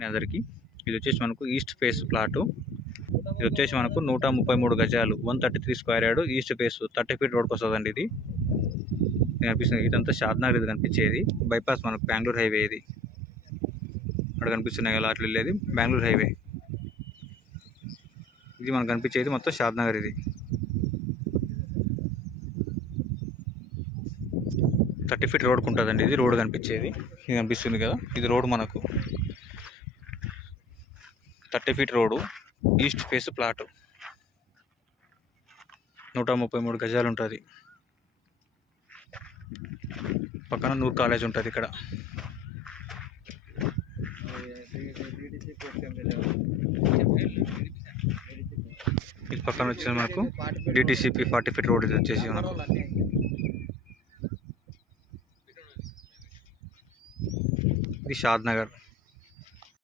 మీ అందరికీ ఇది వచ్చేసి మనకు ఈస్ట్ ఫేస్ ప్లాటు. ఇది వచ్చేసి మనకు 133 గజాలు 133 square yard east face 30 feet రోడ్కి వస్తుందండి. ఇది కనిపిస్తుంది. ఇదంతా షాద్నగర్ ఇది కనిపించేది. బైపాస్ మనకు బెంగళూరు హైవే. ఇది అక్కడ కనిపిస్తున్నాయి కదా అట్లా వెళ్ళేది బెంగళూరు హైవే. ఇది మనకు కనిపించేది మొత్తం షాద్నగర్. ఇది 30 ఫీట్ రోడ్కు ఉంటుందండి. ఇది రోడ్ కనిపించేది. ఇది కనిపిస్తుంది కదా, ఇది రోడ్ మనకు 30 feet road east phase plot 133 గజాలు ఉంటుంది. పక్కన నూర్ కాలేజ్ ఉంటుంది. ఇక్కడ ఇది పక్కన వచ్చేసి మనకు డిటిసిపి 40 ఫీట్ రోడ్. ఇది వచ్చేసి మనకు ఇది షాద్నగర్.